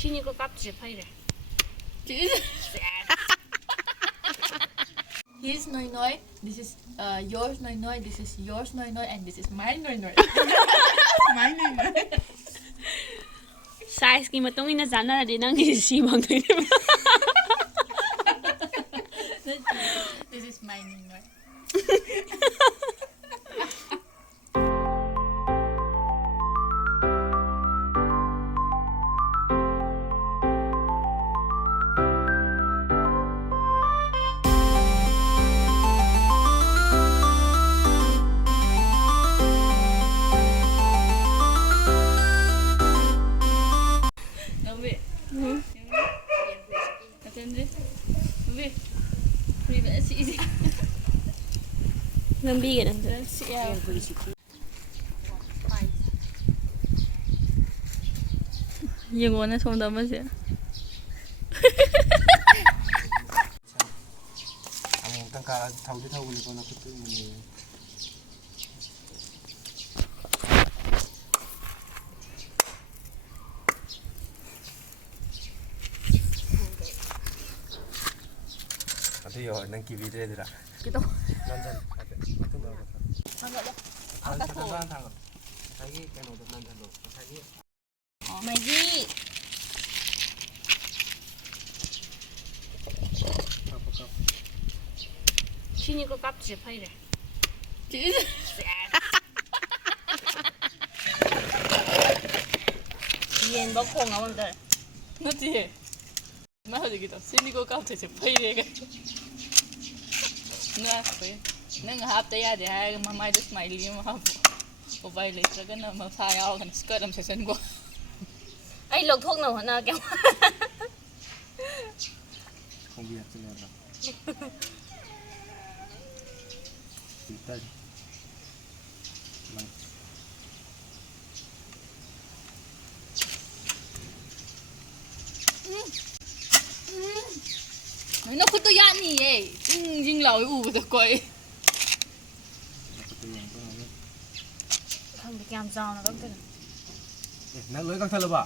신이거 깝지 파이래. His noi noi, this is yours noi noi, this is yours noi noi, and this is mine noi noi. Mine noi noi. 사이즈기 matong ina zanaradi nang isibang doy. This is mine noi noi. Nambigan ang siya. Yung una sa mga siya. Ang tangka tawag ulit ko na kito yung Ito yun, nang kiwi dito dito. Kita. Nandan. Tangga dah. Ang katuan tangga. Lagi kan udah nandan lo. Lagi. Oh, Maggie. Apa. 신이거 깝지 파이래. Yen bóc khô ngáo અંદર. નથી મેં હજી કીધું સિનિકો કાપે છે ફરી ગઈ ના ફરી નંગ હાપતા યાદ હે મમ્માઈ તો સ્માઈલી માં હાપો મોબાઈલ લેટ્રગન મફા યાવગન સ્કરમ સેશન કો Ay logthok na hona kya. Không biết thế nào rồi. Filter. Lang. nó cứ tôi ăn gì vậy dinh lầu u được coi Không biết làm sao nó có cái. Nang lưới các thân là bà.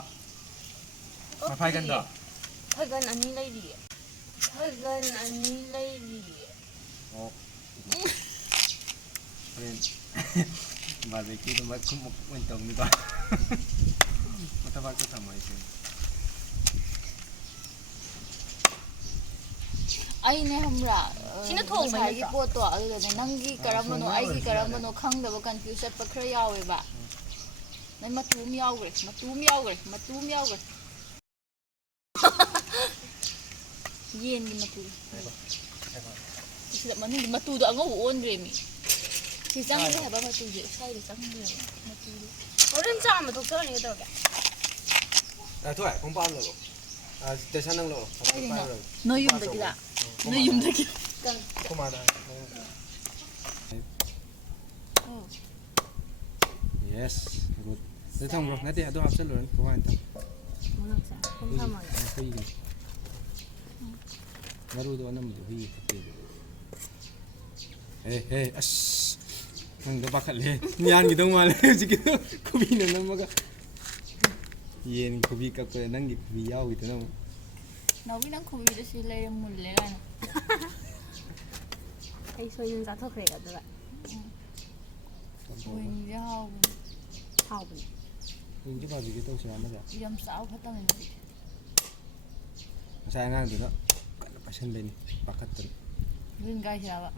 Mà phai gần đó. Thôi gần anh đi lấy đi. Thôi gần anh đi lấy đi. Ồ. Barbeque nó mới cũng một quan trọng nữa. Mà ta bắt cái thằng mày chứ. ꯑꯩꯅꯦ ꯈꯪꯕ꯭ꯔꯥ ꯁꯤꯅ ꯊꯣꯡꯕ ꯉꯁꯥꯏꯒꯤ ꯅꯠꯇ꯭ꯔꯣ? ꯄꯣꯠꯇꯣ ꯑꯗꯨꯗꯅꯦ ꯅꯪꯒꯤ ꯀꯔꯝꯕꯅꯣ ꯑꯩꯒꯤ ꯀꯔꯝꯕꯅꯣ ꯈꯪꯗꯕ ꯀꯟꯐ꯭ꯌꯨꯁ ꯆꯠꯄ ꯈꯔ ꯌꯥꯎꯋꯦꯕ ꯅꯪ ꯃꯇꯨ ꯑꯃ ꯌꯥꯎꯈ꯭ꯔꯦ ꯌꯦꯟꯒꯤ ꯃꯇꯨ ꯁꯤꯗ ꯃꯅꯨꯡꯗ ꯃꯇꯨꯗꯣ ꯑꯉꯧꯕ ꯑꯣꯟꯈ꯭ꯔꯦꯃꯤ ꯁꯤ ꯆꯪꯗ꯭ꯔꯦ ꯍꯥꯏꯕ ꯃꯇꯨꯁꯦ ꯁ꯭ꯋꯥꯏꯗ ꯆꯪꯗ꯭ꯔꯦꯕ ꯃꯇꯨꯗꯣ Oren chama doktor ni to kya. Thôi, không bao rồi. Để sang năng lộ. 너 yumdagida 너 yumdagi Không mà đây. Yes, good. Để thông rồi, nãy giờ tôi học rất lớn, có ai không? Molaksa. Không sao mà. Phi gì? Ngaru tôi nằm ở phi. Ê, Mang đã bắt lại. Nhan gì đâu mà lấy gì kia. Có bị nó nằm mà. Yên có bị cặp cái năng gì bị yao gì thế nào? 너비 난 고기도 실내에 물레가 Ay soy un gato crega dura. 보이는지 하고 Thao bì. Chứ bà vì cái tôi sẽ làm nó 이름 싸우 갔다 오는데 Saya ngang thì nó passion bên bakatan. 무슨 가시라봐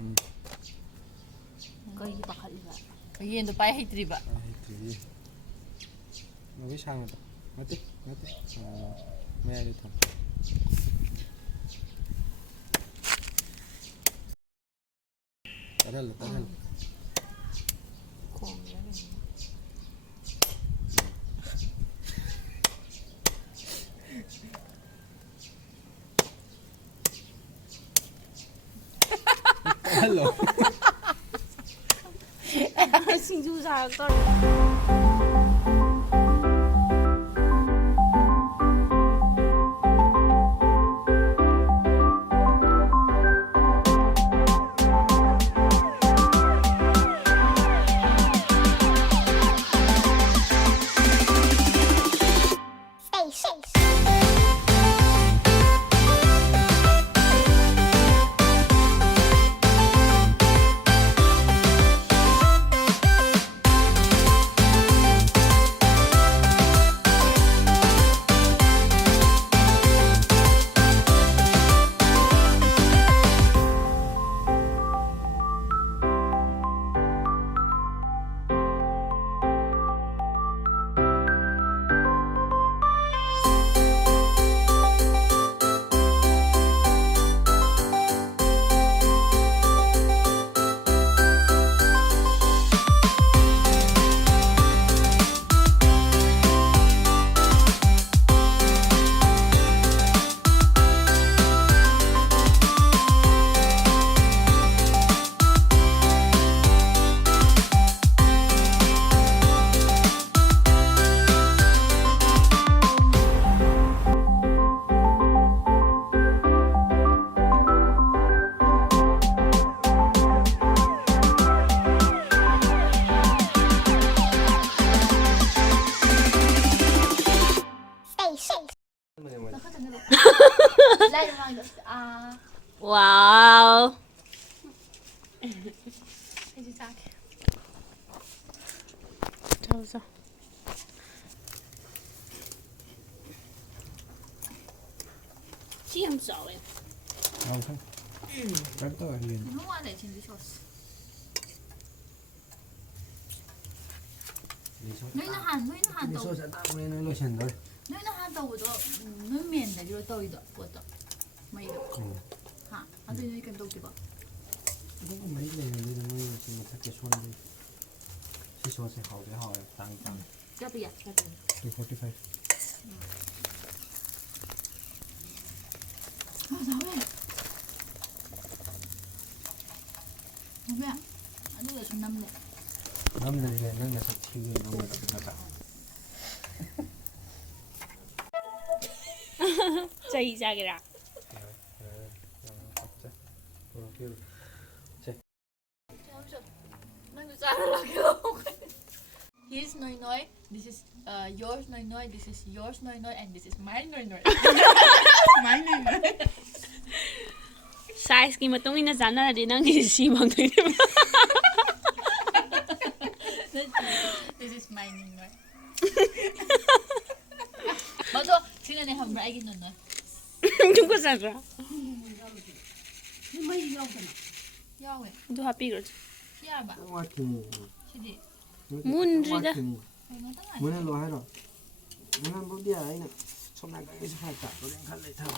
Koy bakaliba. 얘도 빠이 헤이트리바 Thì nó biết sang rồi. Nó tiếp. Mẹ đi thật. Tới đây. Khom ra rồi. Hello. Sinju sa to. Spaceship. Wow. Chaba. Chị em giỏi. Ngon không? Rất tốt là liền. Nó ăn để trên cái sốt. Nơi nó hàn Đi tàu. số sẽ tạo nên nó lotion rồi. Nơi nó hàn tàu đó, nơi miền này rồi tàu đó, của tàu. Mày đó. Hả? Anh tôi nơi cần tàu kịp à? Không có mấy cái này nó chỉ một cái số này. Cái số sẽ hậu để họ tăng. Cho bây giờ, cho tôi. 245. Sao vậy? Không biết ạ. Anh đưa cho 5 này. Năm này là nó sẽ thiếu nó mới được tạo. Chạy ra kìa. His noi, this is yours noi, this is yours noi, and this is mine noi. Mine noi. Size ki matong ina sana din ang isibang to. This is mine noi. 맞아. 지난해 한 번 알긴 noi. Chung ko sa ra. 야왜? Do happy girl. 시야 봐. Watching. 시디. Mun rida. Muốn ăn lo hay rồi. Muốn ăn bún bia ấy nè. Xong này cái sẽ phải cả tôi đang khăn lại thao.